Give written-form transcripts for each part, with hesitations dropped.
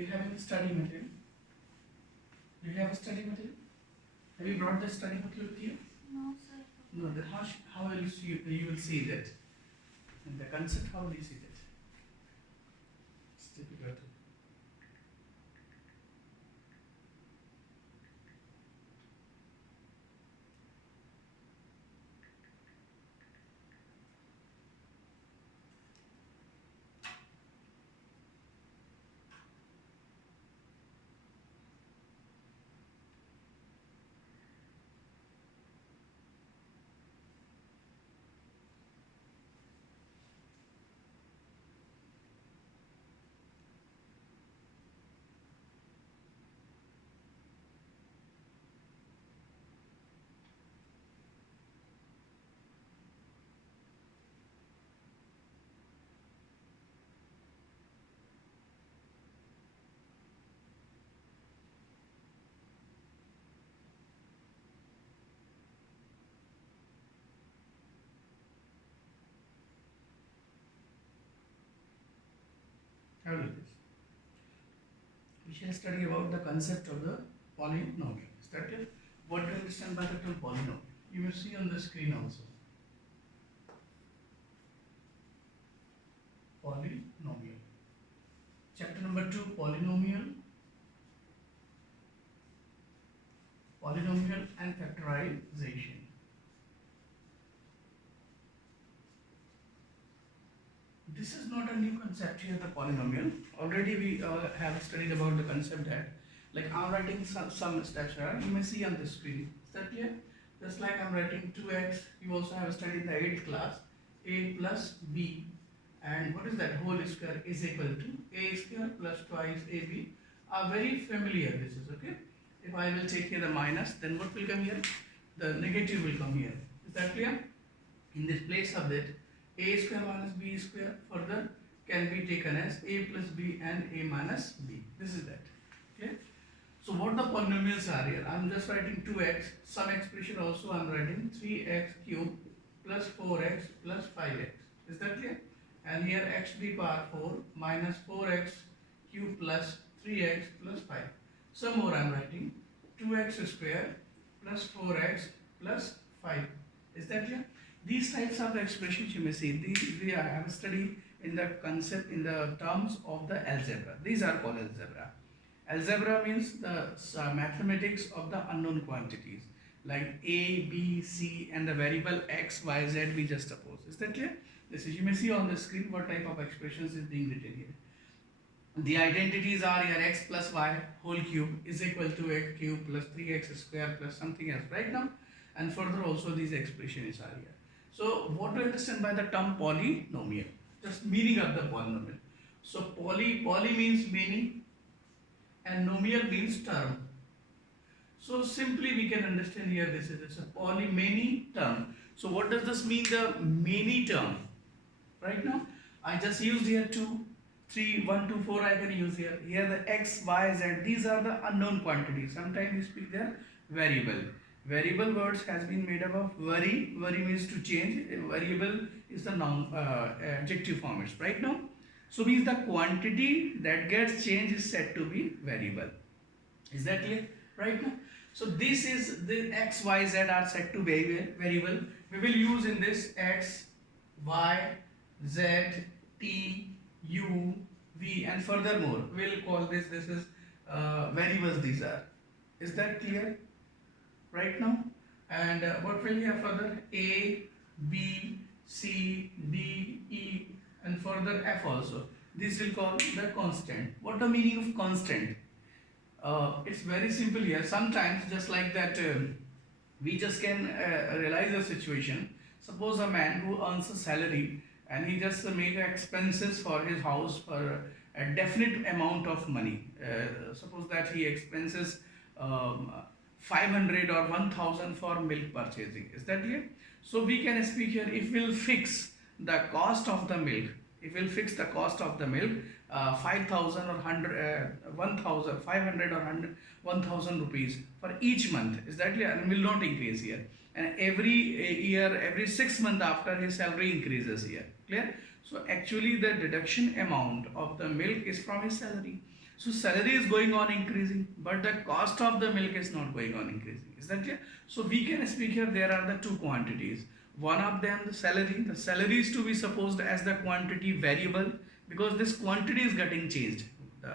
Do you have any study material? Do you have a study material? Have you brought the study material with you? No, sir. No. Then how will you will see that? And the concept, how will you see that? It's difficult. How will this? We shall study about the concept of the polynomial. Is that clear? What do you understand by the term polynomial? You will see on the screen also. Polynomial. Chapter number 2, polynomial. Polynomial and factorization. This is not a new concept here, the polynomial. Already we have studied about the concept that, like I'm writing some steps here. You may see on the screen. Is that clear? Just like I'm writing 2x, you also have studied in the 8th class, a plus b, and what is that? Whole square is equal to a square plus twice ab. Are very familiar. This is okay. If I will take here the minus, then what will come here? The negative will come here. Is that clear? In this place of that, a square minus b square further can be taken as a plus b and a minus b. This is that. Okay. So what the polynomials are here? I am just writing 2x. Some expression also I am writing 3x cube plus 4x plus 5x. Is that clear? And here x to the power 4 minus 4x cube plus 3x plus 5. Some more I am writing 2x square plus 4x plus 5. Is that clear? These types of expressions you may see, we have studied in the concept, in the terms of the algebra. These are called algebra. Algebra means the mathematics of the unknown quantities like a, b, c and the variable x, y, z we just suppose. Is that clear? This is, you may see on the screen what type of expressions is being written here. The identities are here x plus y whole cube is equal to x cube plus 3x square plus something else right now, and further also these expressions are here. So what do you understand by the term polynomial? Just meaning of the polynomial. So poly means many and nomial means term. So simply we can understand here this is a poly many term. So what does this mean, the many term? Right now I just used here 2, 3, 1, 2, 4 I can use here. Here the x, y, z, these are the unknown quantities. Sometimes we speak their variable. Variable words has been made up of vary. Vary means to change. A variable is the noun adjective formats right now. So means the quantity that gets changed is said to be variable. Is that clear? Right now. So this is the x, y, z are set to variable. We will use in this x, y, z, t, u, v, and furthermore we'll call this is variables. These are. Is that clear? Right now, and what will we have further? A, B, C, D, E, and further F also. This will call the constant. What the meaning of constant? It's very simple here. Sometimes just like that, we just can realize the situation. Suppose a man who earns a salary and he just make expenses for his house for a definite amount of money. Suppose that he expenses 500 or 1000 for milk purchasing. Is that clear? So we can speak here, if we'll fix the cost of the milk, 5000 or 1000 500 or 100 1000 rupees for each month. Is that clear? And will not increase here, and every year, every 6 months after, his salary increases here. Clear? So actually the deduction amount of the milk is from his salary. So salary is going on increasing, but the cost of the milk is not going on increasing. Is that clear? So we can speak here, there are the two quantities. One of them, the salary. The salary is to be supposed as the quantity variable, because this quantity is getting changed. The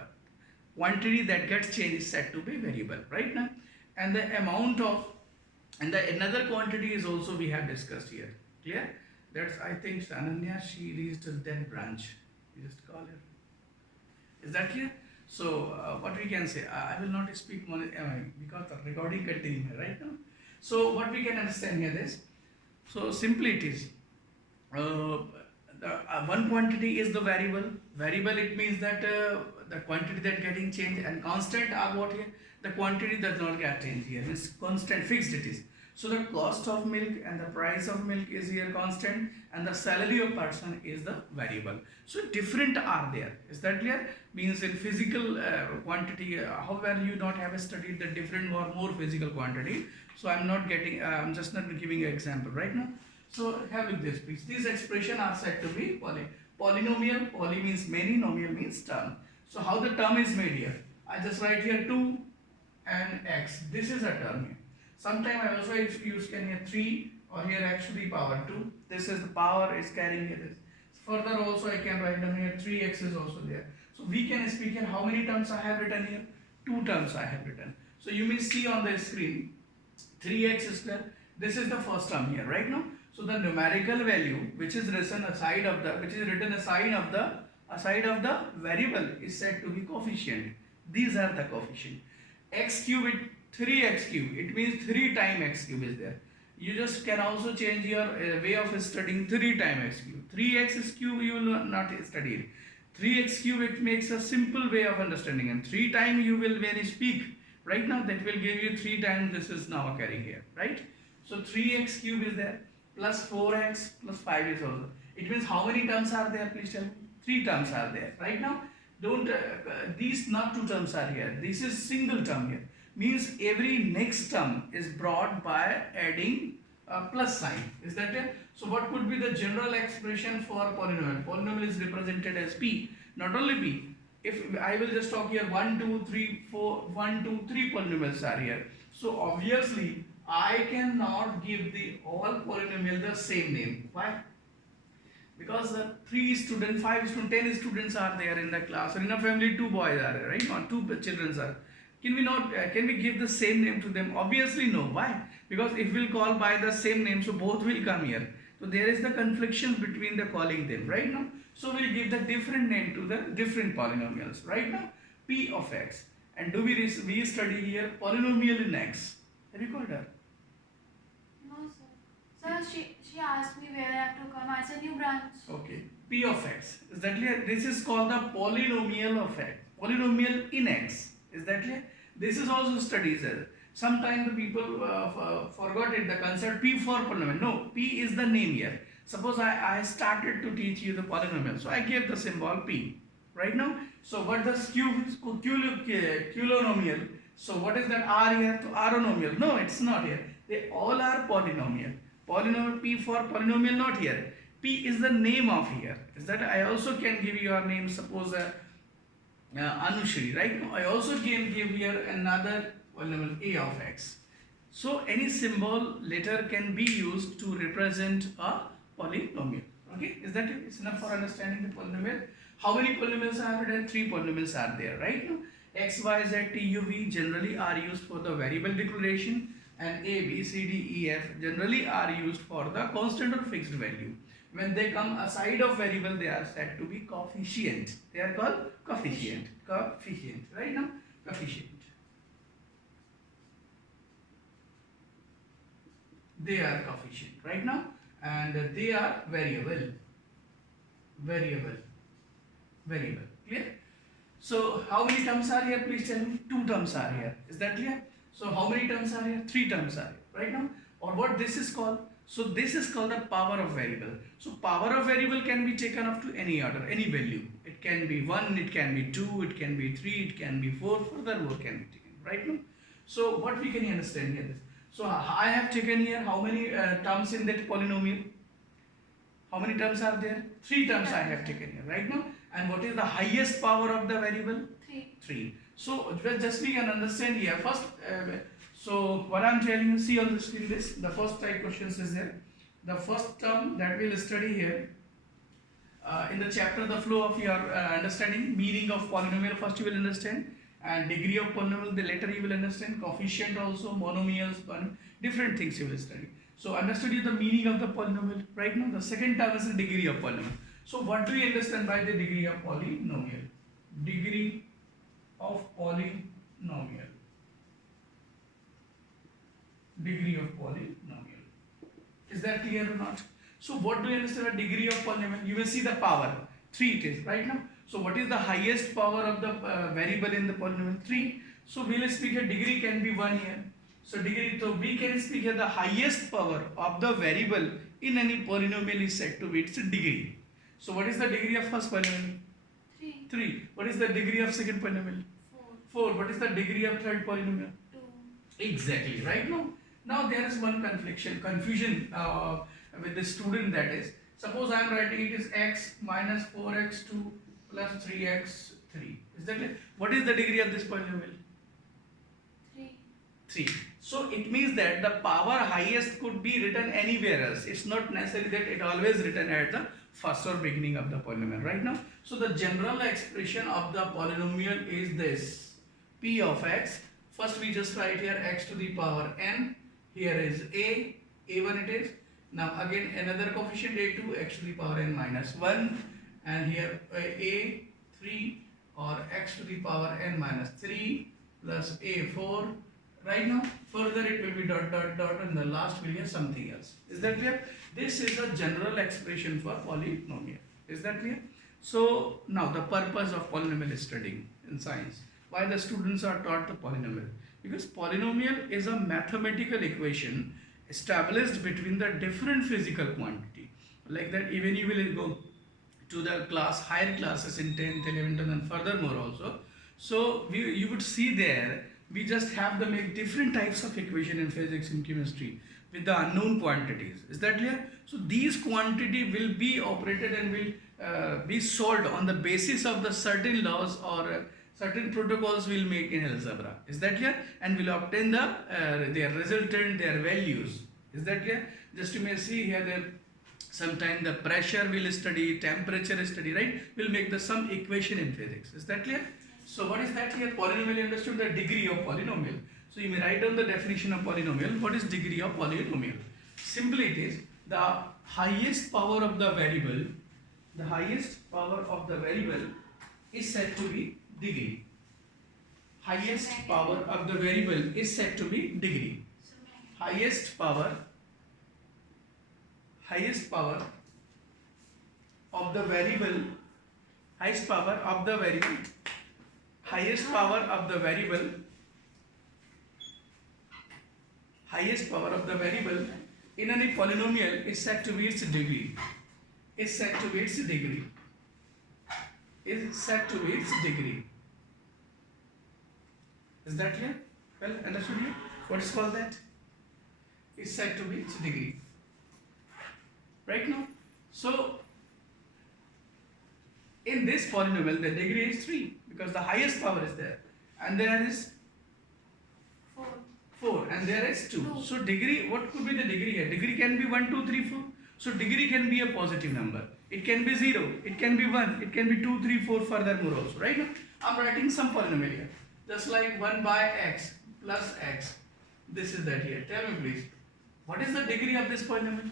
quantity that gets changed is said to be variable, right now. And the amount of, and the another quantity is also we have discussed here. Clear? That's, I think Ananya, she reached that branch. You just call her. Is that clear? So what we can say, I will not speak more because the recording continuing right now. So what we can understand here is, so simply it is, the one quantity is the variable. Variable, it means that the quantity that getting changed, and constant are what here? The quantity does not get changed here. It's constant, fixed it is. So the cost of milk and the price of milk is here constant, and the salary of person is the variable. So different are there. Is that clear? Means in physical quantity, however you not have studied the different or more physical quantity. So I'm not getting, I'm just not giving an example right now. So have a look this please. These expressions are said to be polynomial. Poly means many, nomial means term. So how the term is made here? I just write here 2 and x. This is a term here. Sometimes I also use can here 3 or here actually power 2. This is the power is carrying it. Further also I can write down here 3x is also there. So we can speak here how many terms I have written here? 2 terms I have written. So you may see on the screen 3x square. This is the first term here right now. So the numerical value which is written aside of the variable is said to be coefficient. These are the coefficient. X cube, 3x cube, it means 3 times x cube is there. You just can also change your way of studying 3 times x cube. 3x cube you will not study it. 3x cube, it makes a simple way of understanding, and 3 times you will when you speak right now, that will give you 3 times this is now occurring here, right? So 3x cube is there, plus 4x plus 5 is also. It means how many terms are there? Please tell me. 3 terms are there right now. Don't these not 2 terms are here. This is single term here. Means every next term is brought by adding a plus sign. Is that it? So what could be the general expression for polynomial? Polynomial is represented as p. Not only p. If I will just talk here 1, 2, 3, 4, 1, 2, 3 polynomials are here. So obviously I cannot give the all polynomial the same name. Why? Because the 3 students, 5 students, 10 students are there in the class, or in a family 2 boys are there, right? Not 2 children are. Can we not? Can we give the same name to them? Obviously no. Why? Because if we'll call by the same name, so both will come here. So there is the confliction between the calling them, right now. So we'll give the different name to the different polynomials, right now. P of x, and do we study here polynomial in x? Have you called her? No, sir. Sir, she asked me where I have to come. I said new branch. Okay. P of x. Is that clear? This is called the polynomial of x. Polynomial in x. Is that clear? This is also studies. Sometimes the people forgot it, the concept P for polynomial. No, P is the name here. Suppose I started to teach you the polynomial. So I gave the symbol P. Right now? So what does culonomial? So what is that R here? So Rnomial. No, it's not here. They all are polynomial. Polynomial P for polynomial not here. P is the name of here. Is that I also can give you your name, suppose Anushri, right? I also can give here another polynomial A of x. So any symbol letter can be used to represent a polynomial. Okay, is that it? It's enough for understanding the polynomial. How many polynomials are there? 3 polynomials are there, right? X, Y, Z, T, U, V generally are used for the variable declaration, and A, B, C, D, E, F generally are used for the constant or fixed value. When they come aside of variable, they are said to be coefficient. They are called coefficient. Coefficient, right now? Coefficient. They are coefficient, right now? And they are variable. Variable. Variable. Clear? So, how many terms are here? Please tell me. 2 terms are here. Is that clear? So, how many terms are here? 3 terms are here, right now? Or what this is called? So this is called the power of variable. So power of variable can be taken up to any order, any value. It can be 1, it can be 2, it can be 3, it can be 4, furthermore can be taken, right now? So what we can understand here is, so I have taken here how many terms in that polynomial? How many terms are there? 3 terms I have taken here, right now? And what is the highest power of the variable? 3. 3. So just we can understand here first. So what I'm telling you, see on the screen this. The first type questions is there. The first term that we'll study here in the chapter, the flow of your understanding, meaning of polynomial. First you will understand, and degree of polynomial. The later you will understand coefficient also, monomials, different things you will study. So understood you the meaning of the polynomial. Right now the second term is the degree of polynomial. So what do you understand by the degree of polynomial? Degree of polynomial. Degree of polynomial. Is that clear or not? So what do you understand by degree of polynomial? You will see the power. 3 it is right now. So what is the highest power of the variable in the polynomial? 3. So we will speak here degree can be 1 here. So degree, so we can speak here the highest power of the variable in any polynomial is said to be its degree. So what is the degree of first polynomial? 3. 3. What is the degree of second polynomial? 4. 4. What is the degree of third polynomial? 2. Exactly, right now. Now there is one confusion with the student, that is, suppose I am writing it is x minus 4x2 plus 3x3. Is that it? What is the degree of this polynomial? 3. 3. So it means that the power highest could be written anywhere else. It's not necessary that it always written at the first or beginning of the polynomial right now. So the general expression of the polynomial is this: p of x. First we just write here x to the power n. Here is a1 it is. Now again another coefficient a2, x to the power n minus 1, and here a3 or x to the power n minus 3 plus a4. Right now further it will be dot dot dot, and the last will be something else. Is that clear? This is a general expression for polynomial. Is that clear? So now the purpose of polynomial studying in science. Why the students are taught the polynomial? Because polynomial is a mathematical equation established between the different physical quantity. Like that, even you will go to the higher classes in 10th, 11th and furthermore also. So you would see there, we just have to make different types of equation in physics and chemistry with the unknown quantities. Is that clear? So these quantity will be operated and will be solved on the basis of the certain laws or certain protocols we'll make in algebra. Is that clear? And we'll obtain their resultant, their values. Is that clear? Just you may see here that sometime the pressure we'll study, temperature study, right? We'll make some equation in physics. Is that clear? So what is that here? Polynomial, you understood the degree of polynomial. So you may write down the definition of polynomial. What is degree of polynomial? Simply it is the highest power of the variable. The highest power of the variable is said to be degree. Highest power of the variable is said to be degree. Highest power of the variable, highest power of the variable, highest power of the variable, highest power of the variable in any polynomial is said to be its degree. Is said to be its degree. Is said to be its degree. Is that clear? Well, understood you? What is called that? Is said to be its degree. Right now? So, in this polynomial, the degree is 3 because the highest power is there. And there is 4 and there is 2. So, degree, what could be the degree here? Degree can be 1, 2, 3, 4. So, degree can be a positive number. It can be 0, it can be 1, it can be 2, 3, 4 furthermore also. Right now, I am writing some polynomial here. Just like 1 by x plus x. This is that here. Tell me please, what is the degree of this polynomial?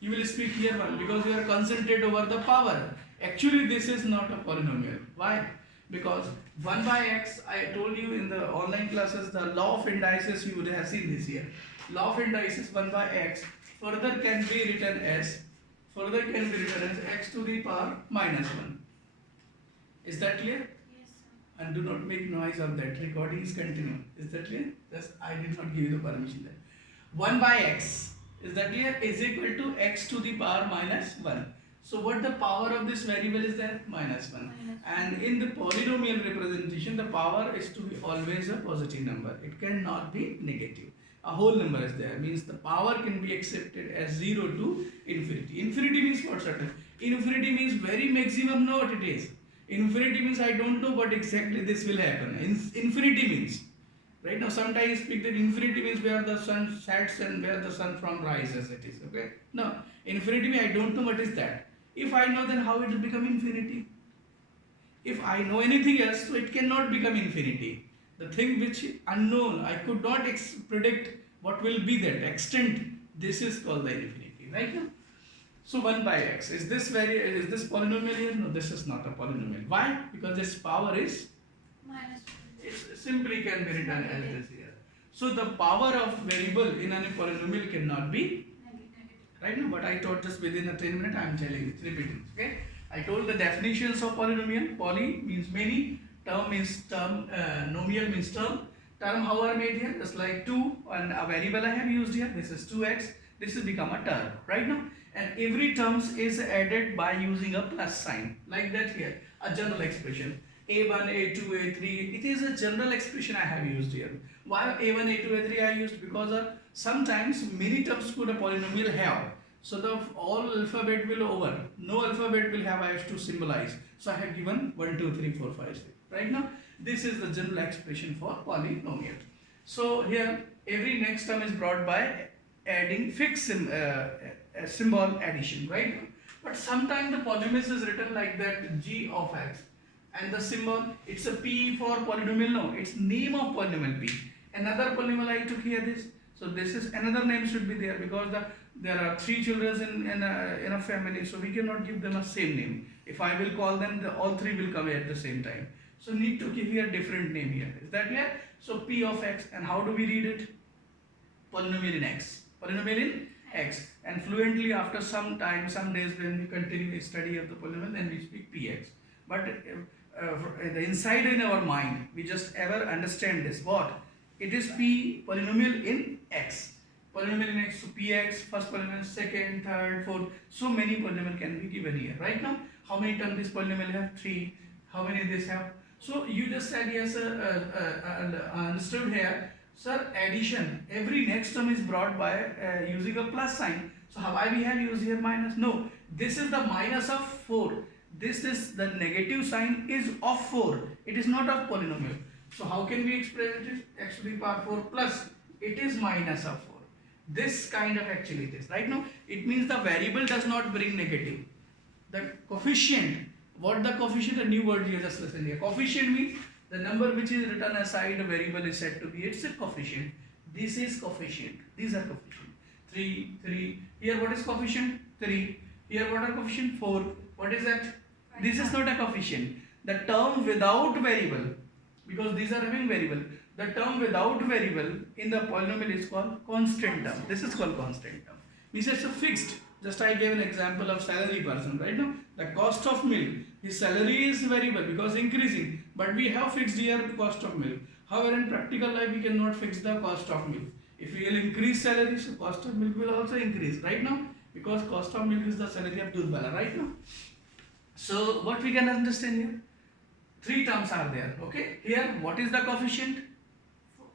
You will speak here 1 because you are concentrated over the power. Actually, this is not a polynomial. Why? Because 1 by x, I told you in the online classes, the law of indices, you would have seen this here. Law of indices 1 by x further can be written as x to the power minus 1. Is that clear? Yes, sir. And do not make noise of that. Recording is continuing. Is that clear? Just I did not give you the permission there. 1 by x, is that clear? Is equal to x to the power minus 1. So what the power of this variable is there? Minus 1. And in the polynomial representation, the power is to be always a positive number. It cannot be negative. A whole number is there. Means the power can be accepted as 0 to infinity. Infinity means what, certain? Infinity means very maximum, no, what it is. Infinity means I don't know what exactly this will happen. Infinity means, right now sometimes speak that infinity means where the sun sets and where the sun from rises it is, okay? No, infinity means I don't know what is that. If I know, then how it will become infinity? If I know anything else, so it cannot become infinity. The thing which unknown, I could not predict what will be that extent. This is called the infinity, right now. So 1 by x, is this polynomial here? No, this is not a polynomial. Why? Because this power is, Minus it simply can be written as this here. So the power of variable in a polynomial cannot be negative. right now, but I taught just within a 10 minute, I am telling you, repeating, okay? I told the definitions of polynomial. Poly means many, term means term, nomial means term. Term how are made here? Just like 2 and a variable I have used here. This is 2x. This has become a term, right now. And every terms is added by using a plus sign, like that here. A general expression. A1, A2, A3. It is a general expression I have used here. Why A1, A2, A3 I used? Because sometimes many terms could a polynomial have. So the all alphabet will over. No alphabet will have I have to symbolize. So I have given 1, 2, 3, 4, 5, 6. Right now, this is the general expression for polynomial. So here, every next term is brought by adding fixed symbol addition, right? But sometimes the polynomial is written like that, g of x, and the symbol, it's a p for polynomial. No, it's name of polynomial p. Another polynomial I took here this. So this is another name should be there because there are 3 children in a family, so we cannot give them a same name. If I will call them, all 3 will come at the same time. So need to give here different name here. Is that clear? So p of x, and how do we read it? Polynomial in x. Polynomial in x. And fluently after some time, some days when we continue the study of the polynomial, then we speak px. But the inside in our mind, we just ever understand this. What? It is p polynomial in x. Polynomial in x, so px, first polynomial, second, third, fourth. So many polynomial can be given here. Right now, how many terms this polynomial have? 3. How many this have? So you just said yes, understood here. Sir, addition, every next term is brought by using a plus sign. So why we have used here minus? No, this is the minus of 4. This is the negative sign is of 4. It is not of polynomial. So how can we express it? X to the power 4 plus, it is minus of 4. This kind of actually it is. Right now, it means the variable does not bring negative. The coefficient, what the coefficient, a new word you just listen here. Coefficient means the number which is written aside a variable is said to be, it's a coefficient. This is coefficient. These are coefficient. 3, 3. Here what is coefficient? 3. Here what are coefficient? 4. What is that? This is not a coefficient. The term without variable, because these are having variable. The term without variable in the polynomial is called constant term. This is called constant term. Means it's a fixed. Just I gave an example of salary person, right now. The cost of milk, his salary is variable because increasing, but we have fixed here cost of milk. However, in practical life, we cannot fix the cost of milk. If we will increase salary, so cost of milk will also increase, right now, because cost of milk is the salary of Dudbala, right now. So what we can understand here? 3 terms are there, okay? Here, what is the coefficient? 4.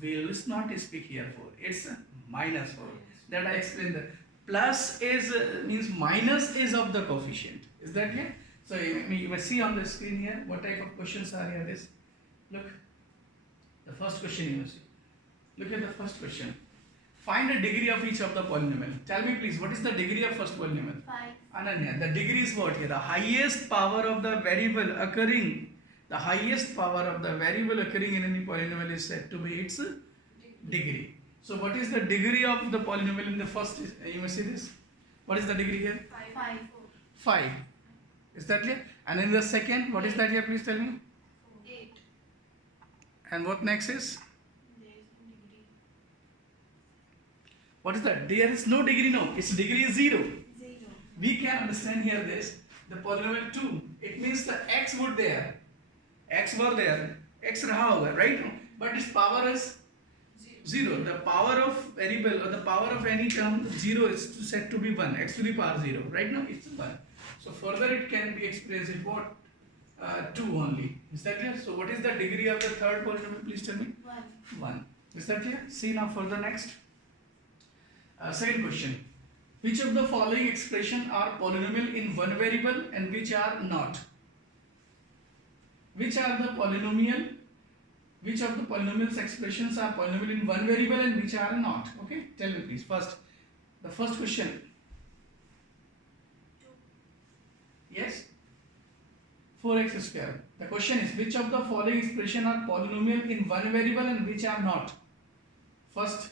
We will not speak here 4. It's minus 4. That I explained that. Plus is means minus is of the coefficient. Is that clear? So you may see on the screen here what type of questions are here. This look, the first question you must see. Look at the first question. Find a degree of each of the polynomial. Tell me please, what is the degree of first polynomial? 5. Ananya, the degree is what here? The highest power of the variable occurring. The highest power of the variable occurring in any polynomial is said to be its degree. So what is the degree of the polynomial in the first? You may see this. What is the degree here? 5. 5. Is that clear? And in the second, what is that here? Please tell me. 8. And what next is? There is no degree. What is that? There is no degree, no. Its degree is 0. 0. We can understand here this. The polynomial 2. It means the x would there. X were there. X raha hoga, right? But its power is 0. The power of variable or the power of any term 0 is said to be 1. X to the power 0. Right now it's 1. So further it can be expressed in what? 2 only. Is that clear? So what is the degree of the third polynomial? Please tell me. 1. 1. Is that clear? See now further next. Second question. Which of the following expression are polynomial in one variable and which are not? which are the polynomial, which of the polynomials expressions are polynomial in one variable and which are not. Okay, tell me please. First, the first question. Yes, 4x square. The question is, which of the following expression are polynomial in one variable and which are not? First,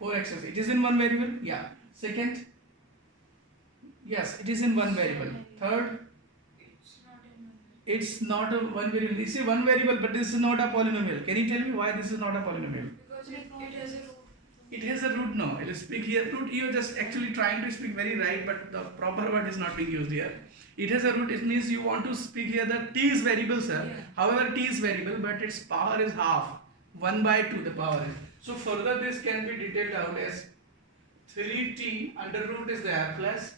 4x. It is in one variable. Yeah. Second, yes, it is in one variable. Third, it's not a one variable. This is one variable, but this is not a polynomial. Can you tell me why this is not a polynomial? Because it has a root. It has a root. No, it will speak here. Root. You are just actually trying to speak very right, but the proper word is not being used here. It has a root. It means you want to speak here that t is variable, sir. Yeah. However, t is variable, but its power is half. 1 by 2 the power is. So further this can be detailed out as 3t under root is there plus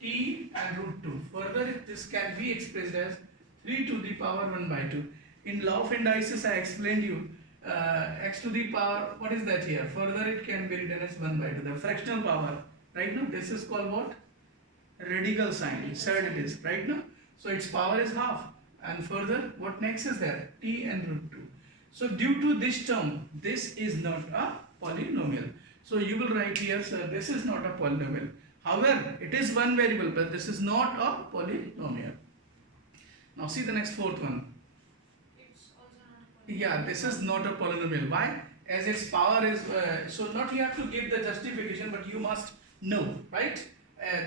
t and root 2. Further this can be expressed as 3 to the power 1 by 2. In law of indices I explained you x to the power, what is that here? Further it can be written as 1 by 2, the fractional power. Right now this is called what? Radical sign. Said it is. Right now. So its power is half. And further what next is there? T and root 2. So due to this term, this is not a polynomial. So you will write here, sir, this is not a polynomial. However, it is one variable, but this is not a polynomial. Now see the next fourth one. It's also not a polynomial. Yeah, this is not a polynomial. Why? As its power is, so not you have to give the justification, but you must know, right?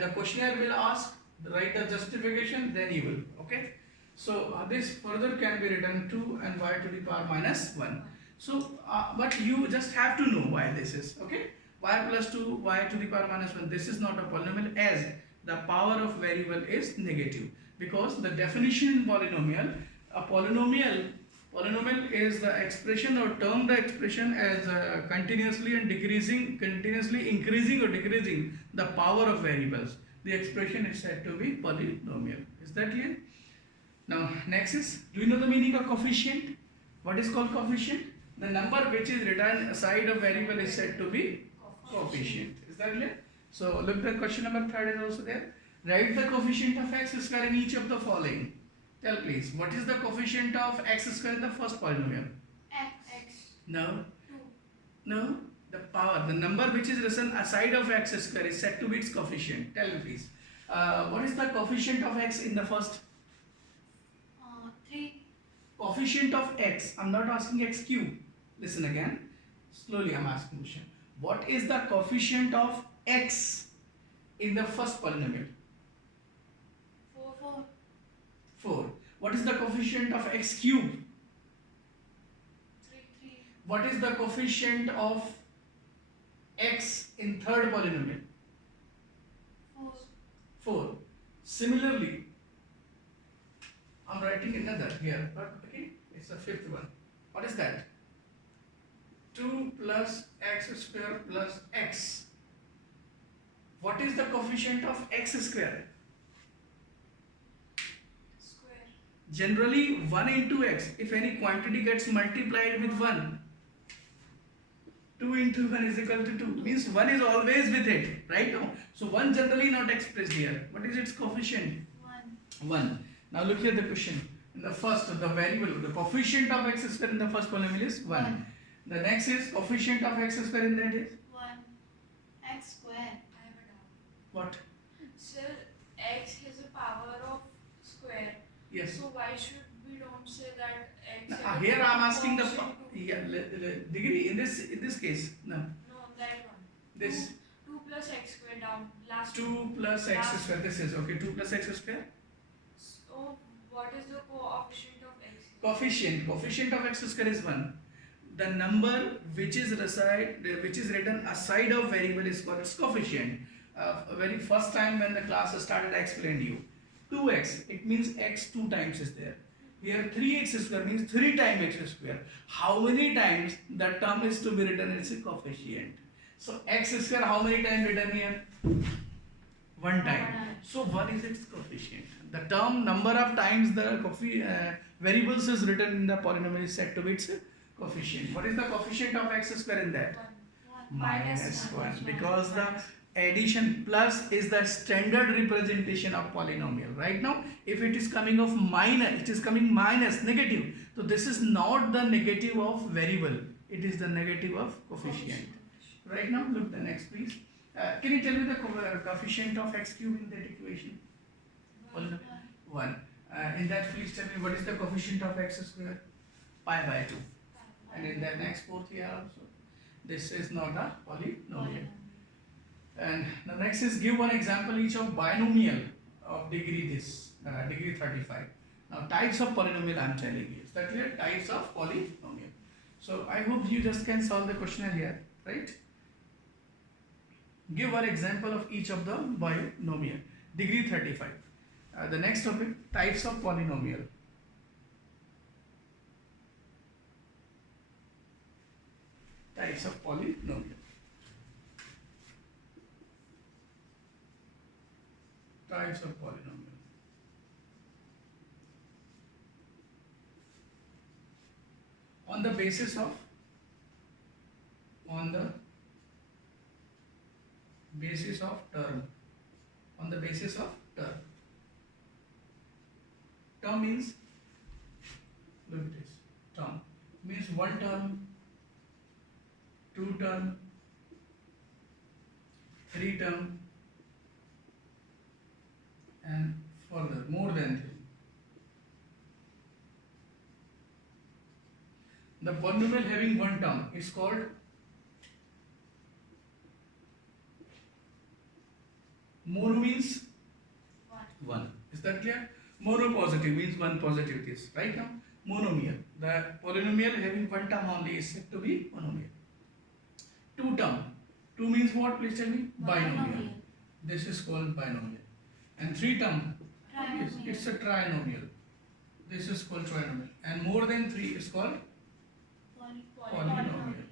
The questionnaire will ask, write the justification, then you will, okay? So this further can be written 2 and y to the power minus 1. So, but you just have to know why this is, okay? Y plus 2, y to the power minus 1, this is not a polynomial as the power of variable is negative. Because the definition in polynomial, a polynomial is the expression or term the expression as continuously and decreasing, continuously increasing or decreasing the power of variables. The expression is said to be polynomial. Is that clear? Now next is, do you know the meaning of coefficient? What is called coefficient? The number which is written aside of variable is said to be coefficient. Is that clear? So look, the question number 3 is also there. Write the coefficient of x square in each of the following. Tell please, what is the coefficient of x square in the first polynomial? X. No, 2. no. The power, the number which is written aside of x square is said to be its coefficient. Tell me please. What is the coefficient of x in the first? 3. Coefficient of x. I'm not asking x cube. Listen again. Slowly I'm asking question. What is the coefficient of x in the first polynomial? 4. 4. What is the coefficient of x cube? 3. What is the coefficient of x in third polynomial? 4. 4. Similarly, I'm writing another here, but okay, it's the fifth one. What is that? 2 plus x square plus x. What is the coefficient of x square? Square. Generally 1 into x. If any quantity gets multiplied with 1, 2 into 1 is equal to 2. Means 1 is always with it, right? Now, so 1 generally not expressed here. What is its coefficient? 1. 1. Now look here the question. In the first, the variable, the coefficient of x square in the first polynomial is 1. One. The next is coefficient of x square in that is 1. X square. I have a doubt. what? Sir, x has a power of square. Yes. So why should we don't say that x? Now, has a here I am power asking the quotient to- degree in this case. No, No, that one. this 2 plus x square down. Last 2 plus x square. This is okay. 2 plus x square. So what is the coefficient of x? Coefficient of x square is 1. The number which is written aside of variable is called its coefficient. Very first time when the class started, I explained you 2x. It means x 2 times is there. Here 3x square means 3 times x square. How many times the term is to be written? It's a coefficient. So x square how many times written here? 1 time. So 1 is its coefficient. The term number of times the variables is written in the polynomial is said to be its coefficient. What is the coefficient of x square in that? 1. Minus 1. Because the addition plus is the standard representation of polynomial. Right now, if it is coming of minus, it is coming minus, negative. So this is not the negative of variable. It is the negative of coefficient. Right now, look the next please. Can you tell me the coefficient of x cube in that equation? 1. In that, please tell me what is the coefficient of x square? Pi by 2. And in the next fourth here also, this is not a polynomial. And the next is give one example each of binomial of degree degree 35. Now types of polynomial I am telling you. Is that clear? Types of polynomial. So I hope you just can solve the questionnaire here, right? Give one example of each of the binomial. Degree 35. The next topic, types of polynomial. Types of polynomial. Types of polynomial. On the basis of term. On the basis of term. Term means, look at this. Term means one term, two term, three term, and further more than 3. The polynomial having one term is called mono means 1. Is that clear? Mono positive means one positive case. Right now, monomial. The polynomial having one term only is said to be monomial. Two term. 2 means what? Please tell me. Binomial. This is called binomial. And 3 term. It's a trinomial. This is called trinomial. And more than 3 is called polynomial.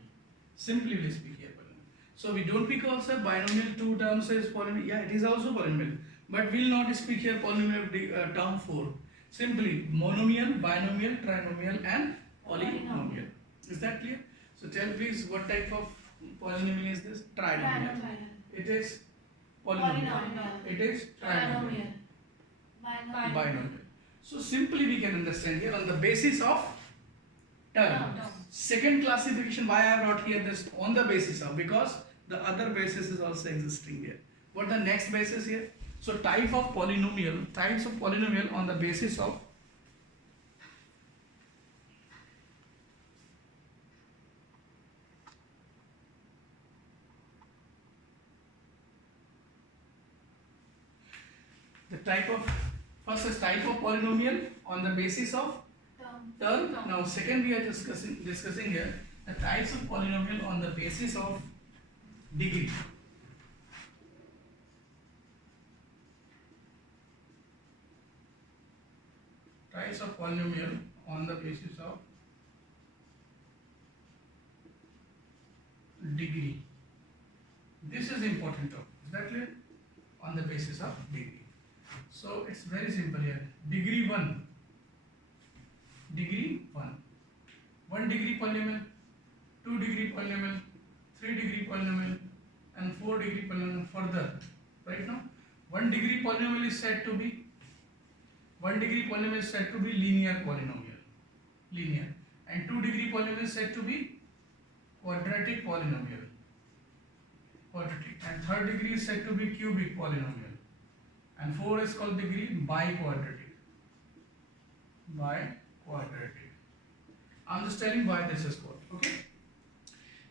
Simply we speak here polynomial. So we don't speak also binomial 2 terms is polynomial. Yeah, it is also polynomial. But we will not speak here polynomial term 4. Simply monomial, binomial, trinomial and polynomial. Is that clear? So tell please what type of polynomial is this? Trinomial. It is polynomial. It is trinomial. Binomial. So simply we can understand here on the basis of term. Second classification, why I have brought here this on the basis of, because the other basis is also existing here. What the next basis here? So types of polynomial on the basis of first is type of polynomial on the basis of term. Now second we are discussing here the types of polynomial on the basis of degree. Types of polynomial on the basis of degree. This is important topic. Is that clear? On the basis of degree. So it's very simple here. Degree 1. Degree 1. 1 degree polynomial, 2 degree polynomial, 3 degree polynomial, and 4 degree polynomial further. Right now, 1 degree polynomial is said to be linear polynomial. Linear. And 2 degree polynomial is said to be quadratic polynomial. Quadratic. And 3rd degree is said to be cubic polynomial. And 4 is called degree biquadratic. Biquadratic. I'm just telling why this is called. Okay.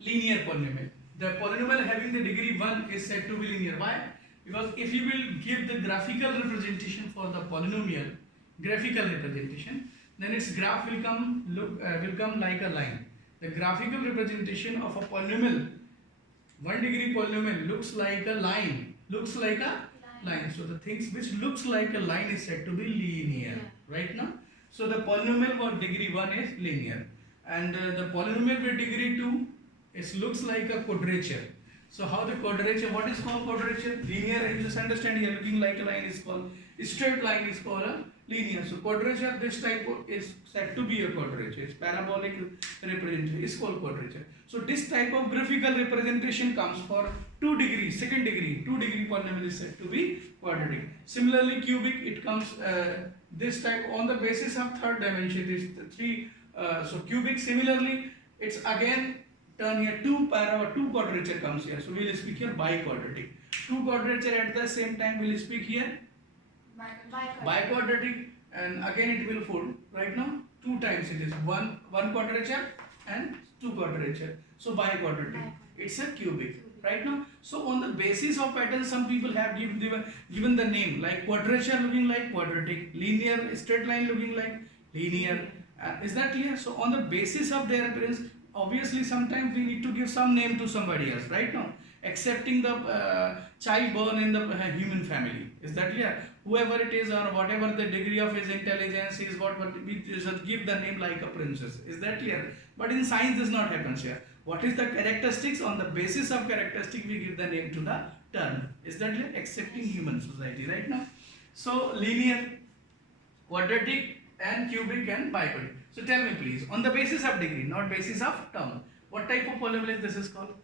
Linear polynomial. The polynomial having the degree 1 is said to be linear. Why? Because if you will give the graphical representation for the polynomial, then its graph will come like a line. The graphical representation of a polynomial, 1 degree polynomial looks like a line. So the things which looks like a line is said to be linear. Right now? So the polynomial for degree 1 is linear. And the polynomial with degree 2 looks like a quadrature. So how the quadrature, what is called quadrature? Linear, you just understand here, looking like a line is called, straight line is called a linear. So quadrature, this type is said to be a quadrature. It's parabolic representation is called quadrature. So this type of graphical representation comes for 2 degree, second degree, 2 degree polynomial is said to be quadratic. Similarly, cubic, it comes this type on the basis of third dimension. This three. So cubic, similarly, it's again turn here two quadrature comes here. So we will speak here biquadratic. Two quadrature at the same time we will speak here biquadratic, and again it will fold. Right now, two times it is one quadrature and two quadrature. So biquadratic. It's a cubic. Right now, so on the basis of pattern, some people have given the name like quadrature looking like quadratic, linear straight line looking like linear. Is that clear? So on the basis of their appearance, obviously sometimes we need to give some name to somebody else. Right now, accepting the child born in the human family. Is that clear? Whoever it is or whatever the degree of his intelligence is, what we should give the name like a princess. Is that clear? But in science this not happens here. What is the characteristics? On the basis of characteristic we give the name to the term. Is that clear? Accepting human society right now. So linear, quadratic and cubic and biquadratic. So tell me please, on the basis of degree, not basis of term, what type of polynomial this is called?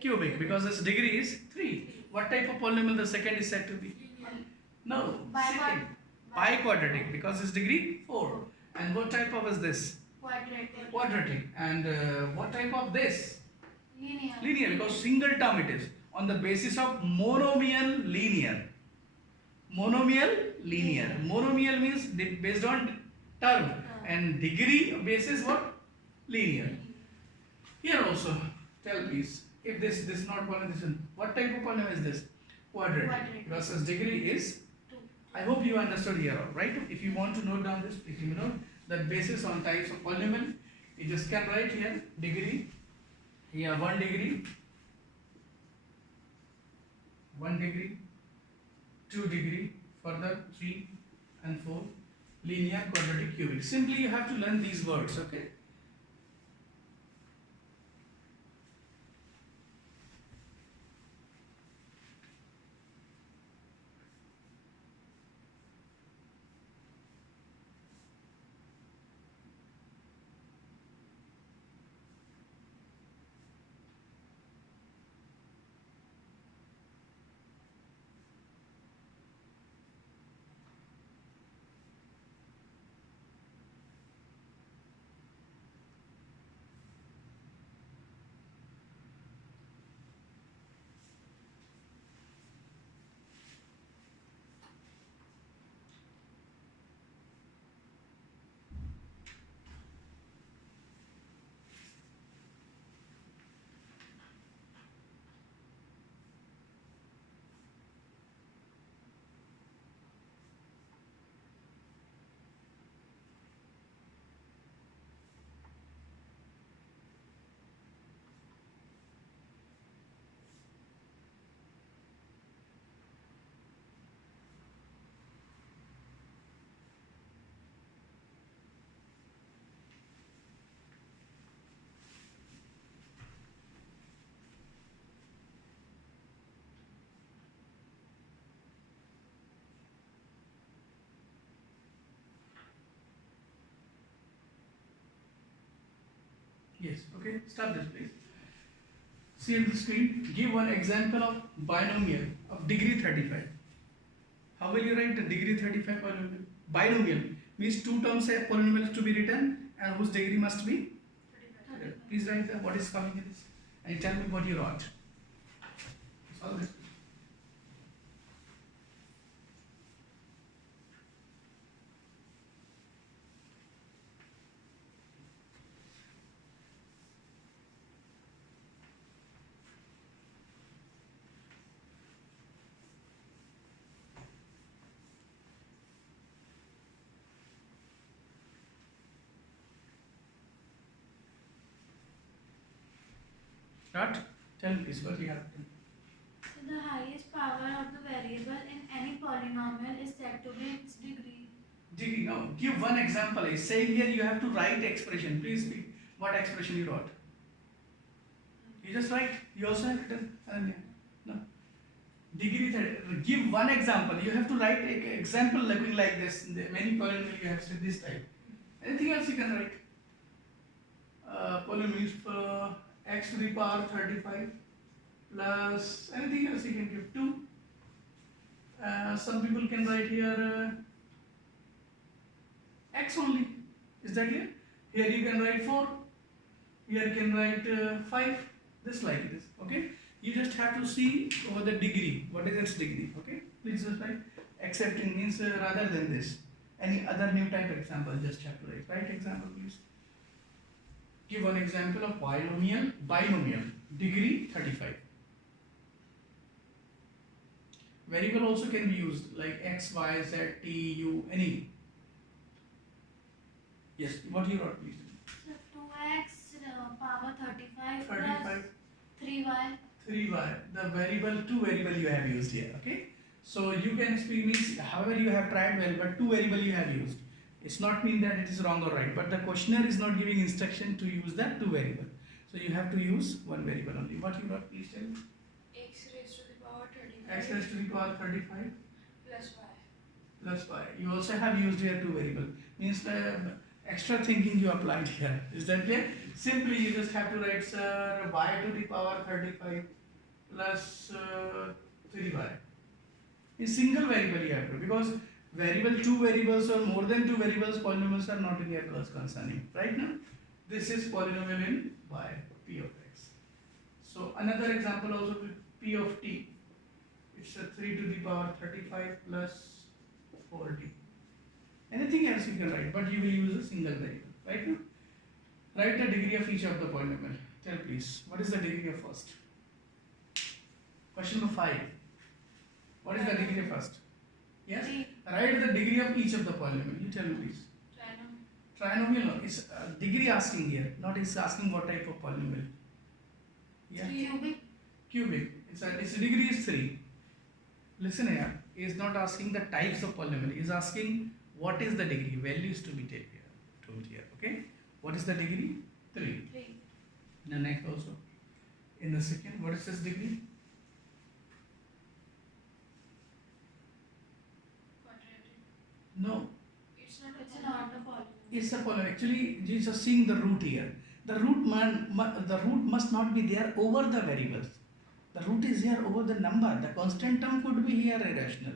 Cubic, because its degree is 3. What type of polynomial the second is said to be? No, second. Biquadratic, because its degree 4. And what type of is this? Quadratic. And what type of this? Linear, because single term it is. On the basis of monomial linear. Monomial linear. Monomial means based on term, and degree basis what? Linear. Here also, tell please, if this not polynomial, this one, what type of polynomial is this? Quadratic. Because its degree is 2. I hope you understood here, right? If you want to note down this, if you know that basis on types of polynomial, you just can write here degree. Here 1 degree, 1 degree, 2 degree, further 3 and 4, linear, quadratic, cubic. Simply you have to learn these words, okay? Yes, okay, stop this please. See on the screen, give one example of binomial of degree 35. How will you write the degree 35 polynomial? Binomial means two terms of polynomials to be written and whose degree must be 35. Please write what is coming in this and tell me what you wrote. Solve this. Right? Tell me please what you have to. So the highest power of the variable in any polynomial is said to be its degree. Degree. Now give one example. Is saying here you have to write expression. Please speak. What expression you wrote? You just write. You also have written. No. Degree give one example. You have to write an example looking like this. Many polynomial you have said this type. Anything else you can write? Polynomials for x to the power 35 plus anything else you can give 2. Some people can write here x only. Is that clear? Here you can write 4. Here you can write 5. This like this. Okay. You just have to see over the degree. What is its degree? Okay. Please just write. Accepting means rather than this. Any other new type example just have to write. Write example please. Give one example of binomial, degree 35. Variable also can be used like x, y, z, t, u, any. Yes, what you wrote please? So 2x power 35 35. plus 3y. 3y, the variable, two variable you have used here, okay? So you can speak means however you have tried well, but two variable you have used. It's not mean that it is wrong or right, but the questioner is not giving instruction to use that two variable. So you have to use one variable only. What you wrote, please tell me? X raised to the power 35 X raised to the power 35 plus y. plus y. You also have used here two variable. Means extra thinking you applied here. Is that clear? Simply you just have to write sir y to the power 35 plus 3y. A single variable you have to, because variable, two variables or more than two variables, polynomials are not in your class concerning. Right now, this is polynomial in y, p of x. So another example also with p of t. It's a 3 to the power 35 plus 4t. Anything else you can write, but you will use a single variable. Right now, write the degree of each of the polynomial. Tell please, what is the degree of first? Question number 5. What is the degree of first? Yes? Write the degree of each of the polynomial. You tell me please. Trinomial. No, it's degree asking here, not it's asking what type of polynomial. Yeah. Cubic. Cubic. Its degree is 3. Listen here. He is not asking the types of polynomial. He is asking what is the degree. Values to be told here. Okay. What is the degree? 3. 3. The next also. In the second, what is this degree? No, It's not a polynomial. it's a polynomial. Actually, you just seeing the root here. The root must not be there over the variables. The root is here over the number. The constant term could be here irrational.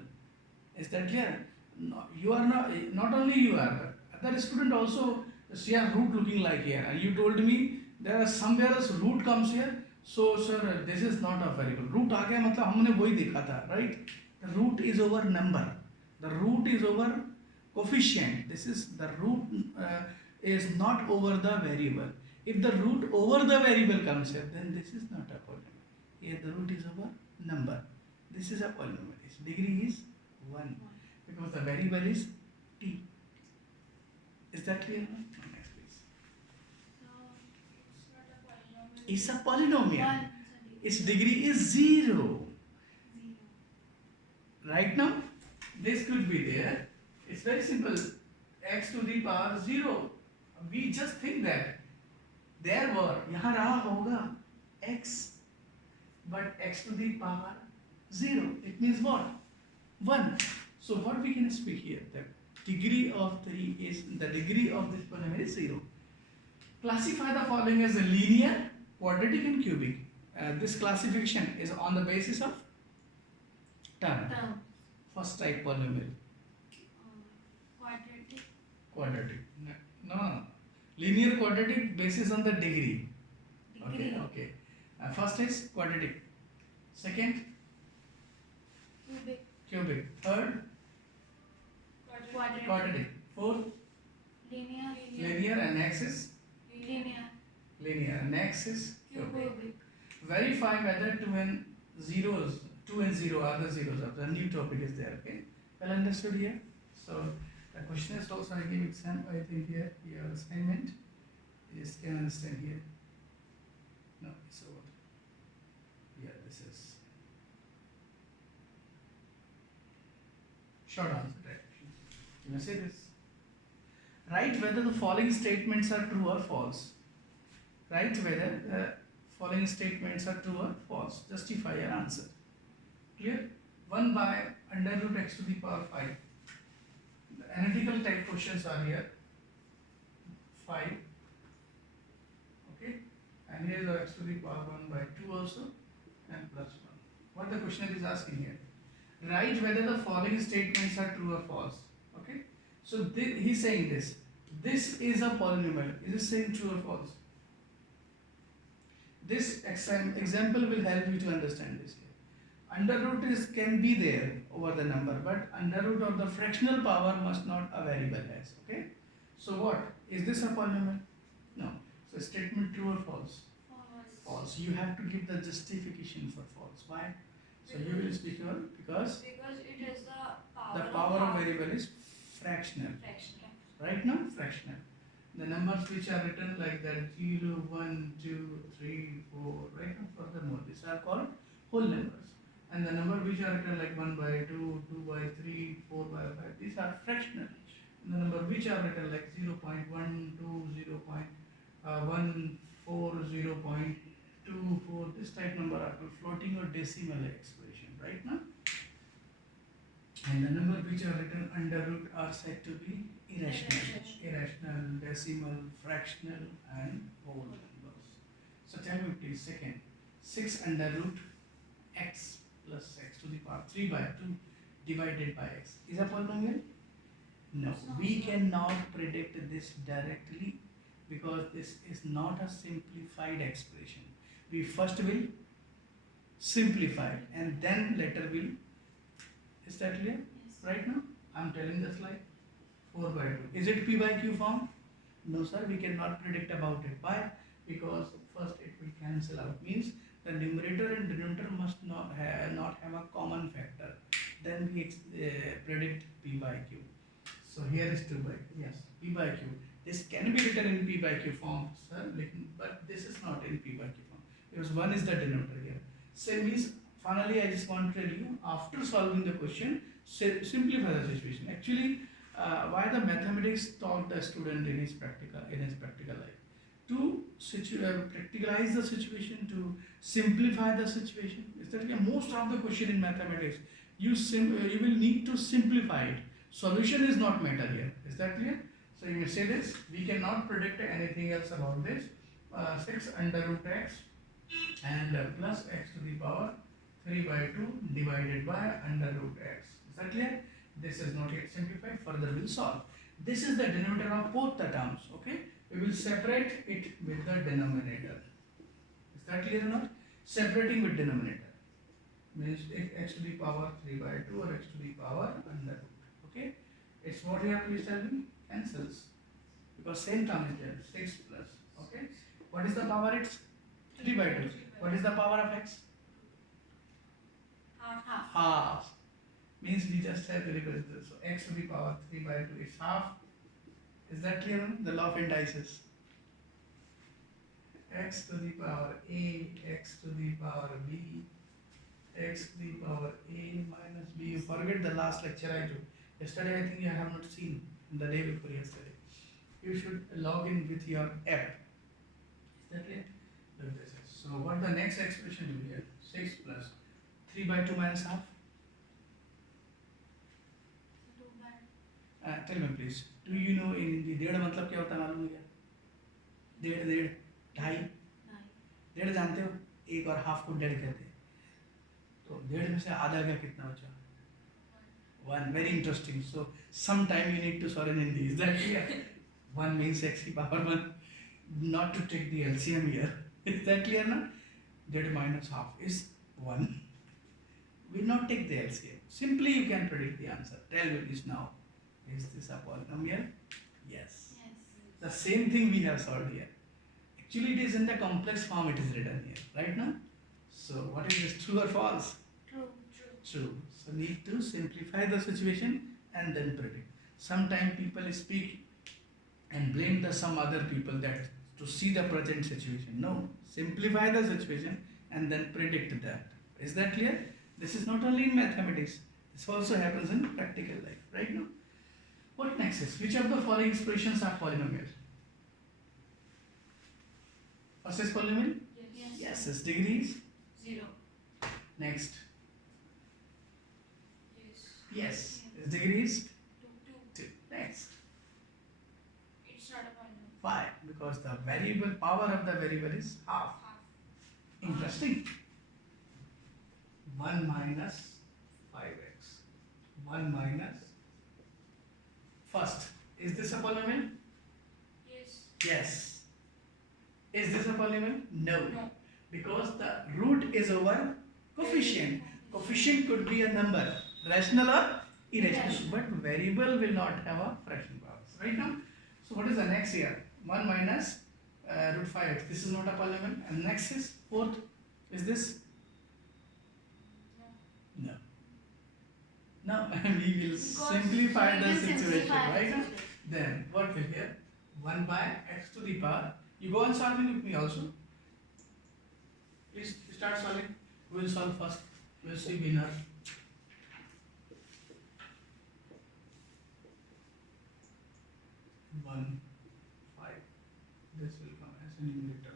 Is that clear? No, you are not only you are, other student also see a root looking like here. And you told me there are somewhere else root comes here. So sir, this is not a variable. Root आ गया मतलब हमने वही देखा था, right? The root is over number. The root is over coefficient. This is the root is not over the variable. If the root over the variable comes here, then this is not a polynomial. Here the root is over number. This is a polynomial. Its degree is 1 because the variable is t. Is that clear? Next please. So It's a polynomial. 1. Its degree is 0. Right now, this could be there. It's very simple. X to the power 0. We just think that there were यहाँ रहा होगा x, but x to the power 0. It means what? 1. So what we can speak here? The degree of 3 is the degree of this polynomial is 0. Classify the following as a linear, quadratic, and cubic. This classification is on the basis of term. First type polynomial. Quadratic. No. Linear quadratic basis on the degree. Okay. First is quadratic. Second, cubic. Third, quadratic. Fourth, linear. And next is linear. And next is cubic. Verify whether 2 and 0 are the zeros of the new topic is there. Okay. Well understood here. So the question is also I give exam. I think here your assignment is can understand here. No, so yeah, this is short answer. Right? You may say this. Write whether the following statements are true or false. Write whether the following statements are true or false. Justify your answer. Clear? 1 by under root x to the power 5. The analytical type questions are here. 5. Okay? And here is x to the power 1 by 2 also and plus 1. What the questioner is asking here? Write whether the following statements are true or false. Okay? So he's saying this. This is a polynomial. Is it saying true or false? This example will help you to understand this here. Under root is can be there over the number, but under root of the fractional power must not a variable has. Okay? So what? Is this a polynomial? No. So statement true or false? False. You have to give the justification for false. Why? So you will speak about because it is the power of variable is fractional. Right now, fractional. The numbers which are written like that 0, 1, 2, 3, 4, right now furthermore, these are called whole numbers. And the number which are written like 1 by 2, 2 by 3, 4 by 5, these are fractional. And the number which are written like 0 0.12, 0 0.14, 0 0.24, this type number are called floating or decimal expression, right now. And the number which are written under root are said to be irrational, decimal, fractional, and whole numbers. So tell me please, second, 6 under root x plus x to the power 3 by 2 divided by x is a polynomial? No, we cannot predict this directly because this is not a simplified expression. We first will simplify it and then later will. Is that clear? Yes. Right now, I am telling the slide 4 by 2. Is it p by q form? No sir, we cannot predict about it. Why? Because first it will cancel out. Means the numerator and denominator must not have a common factor. Then we predict p by q. So here is 2 by q. Yes, p by q. This can be written in p by q form, sir, but this is not in p by q form because 1 is the denominator here. Same means finally I just want to tell you after solving the question, simplify the situation. Actually, why the mathematics taught the student in his practical life to practicalize the situation, to simplify the situation. Is that most of the question in mathematics you will need to simplify it. Solution is not matter here. Is that clear? So you may say this. We cannot predict anything else about this. 6 under root x and plus x to the power 3 by 2 divided by under root x. Is that clear? This is not yet simplified. Further we'll solve. This is the denominator of both the terms. Okay. We will separate it with the denominator. Is that clear or not? Separating with denominator means x to the power 3 by 2 or x to the power under root. Okay. It's what here please tell me? Cancels. Because same term is there. 6 plus. Okay. What is the power? It's 3 by 2. What is the power of x? Half. Means we just have to replace this. So x to the power 3 by 2 is half. Is that clear? The law of indices. X to the power a, x to the power b, x to the power a minus b. You forget the last lecture I took. Yesterday I think you have not seen. The day before yesterday. You should log in with your app. Is that clear? Look this is. So what the next expression will be here? 6 plus 3 by 2 minus half. Tell me please. Do you know in Hindi डेढ़ मतलब क्या होता है मालूम है क्या? डेढ़ ढाई डेढ़ जानते हो? एक और हाफ को डेढ़ कहते हैं. तो डेढ़ में से आधा का कितना बचा? 1. Very interesting. So sometime you need to solve in Hindi. Is that clear? 1 means x to power 1. Not to take the LCM here. Is that clear now? That minus half is 1. Will not take the LCM. Simply you can predict the answer. Tell me this now. Is this a polynomial? Yes. The same thing we have solved here. Actually it is in the complex form it is written here. Right now? So what is this? True or false? True. So need to simplify the situation and then predict. Sometimes people speak and blame some other people that to see the present situation. No, simplify the situation and then predict that. Is that clear? This is not only in mathematics. This also happens in practical life. Right now. What next is? Which of the following expressions are polynomial? First is polynomial? Yes. Yes. Its degree is? 0. Next. Yes. Its degree is Two. 2. Next. It's not a polynomial. 5. Because the variable power of the variable is half. Half. Interesting. 1 minus 5x. 1 minus. First, is this a polynomial? Yes. Yes. Is this a polynomial? No. No. Because the root is over coefficient. Coefficient could be a number, rational or irrational, Irrational. but variable will not have a fraction powers. Right now? So what is the next here? 1 minus root 5x. This is not a polynomial. And next is fourth. Is this? No. No. Now we will Because simplify we the will situation, simplify the right? situation. Then what will here? 1 by x to the power. You go on solving with me also. Please start solving. We will solve first. We will see winner. 1, 5. This will come as a numerator.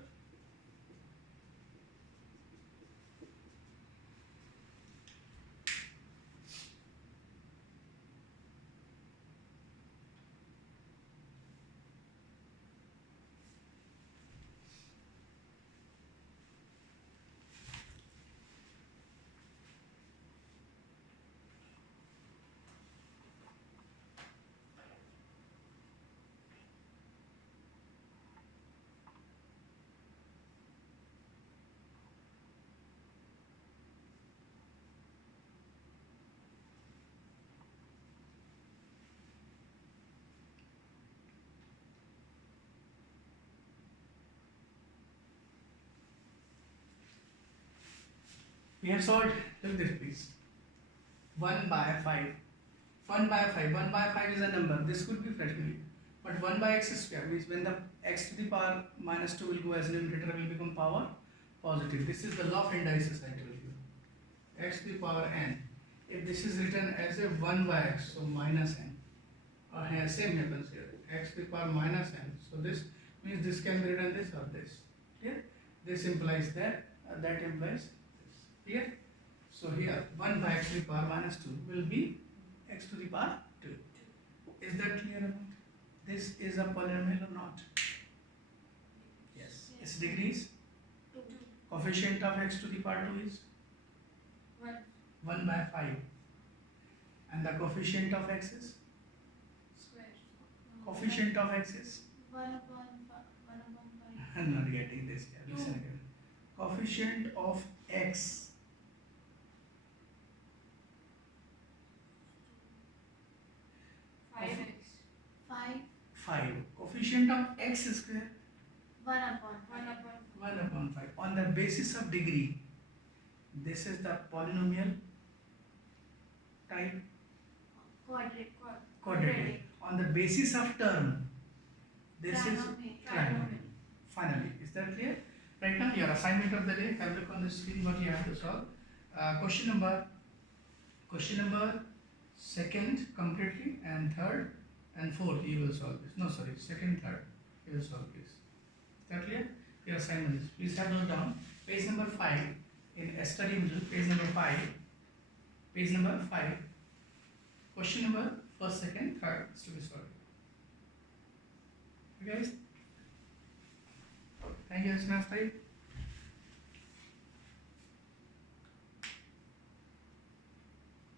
We have solved. Look this please. 1 by 5. 1 by 5. 1 by 5 is a number. This could be fractional. But 1 by x square means when the x to the power minus 2 will go as a numerator will become power positive. This is the law of indices I told you. X to the power n. If this is written as a 1 by x, so minus n. Or here, same happens here. X to the power minus n. So this means this can be written this or this. Clear? This implies that. That implies this. Clear? So here 1 by x to the power minus 2 will be x to the power 2. Is that clear about it? This is a polynomial or not? Yes. Its degree is? 2. Coefficient of x to the power 2 is? 1. 1 by 5. And the coefficient of x is? Square. Coefficient of x is? 1 upon 5. I'm not getting this here. Listen again. Coefficient of x. 5x. 5. 5. Coefficient of x square? 1 upon 1 upon 5. On the basis of degree, this is the polynomial type quadratic. On the basis of term, this is trinomial. Finally, is that clear? Right now, your assignment of the day. Have a look on the screen what you have to solve. Question number second completely, and third and fourth you will solve this. No, sorry, second, third you will solve this. Is that clear? Your assignment is. Please have note down. Page number 5 in study middle. Page number 5. Page number 5. Question number first, second, third is to be solved. Okay, guys. Thank you, Asna.